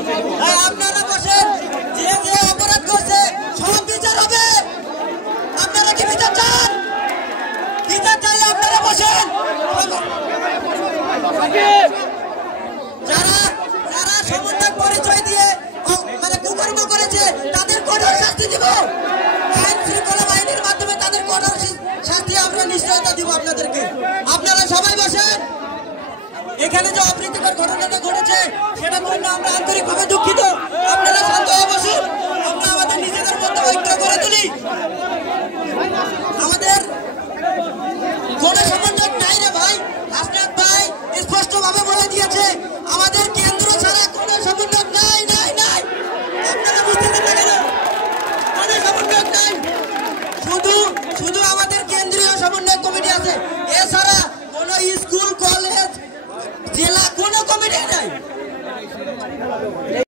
আপনারা বসেন, যে যে অপরাধ করছে সব বিচার হবে। আপনারা কি বিচার চান? বিচার চাইলে আপনারা বসেন। যারা যারা সমন্বয় পরিচয় দিয়ে মানে কুকর্ম করেছে তাদের কঠোর শাস্তি দিব। আইন শৃঙ্খলা বাহিনীর মাধ্যমে তাদের কঠোর শাস্তি আমরা নিশ্চয়তা দিব আপনাদেরকে। আপনারা সবাই বসেন। এখানে যে অপ্রীতিকর ঘটনাটা ঘটেছে সেটার জন্য আমরা আন্তরিকভাবে দুঃখিত। আপনারা শান্ত হয়ে বসুন, আমরা আমাদের নিজেদের মধ্যে ঐক্য করে তুলি। আমাদের কোনো সমন্বয় নাই রে ভাই। হাসনাত ভাই স্পষ্টভাবে বলে দিয়েছে আমাদের কেন্দ্র ছাড়া কোনো সমন্বয় নাই নাই নাই। আপনারা বুঝতে পারছেন না, কোনো সমন্বয় নাই। শুধু আমাদের কেন্দ্রীয় সমন্বয় কমিটি আছে, এছাড়া কোনো স্কুল কলেজ জেলা কোনো কমিটি নাই।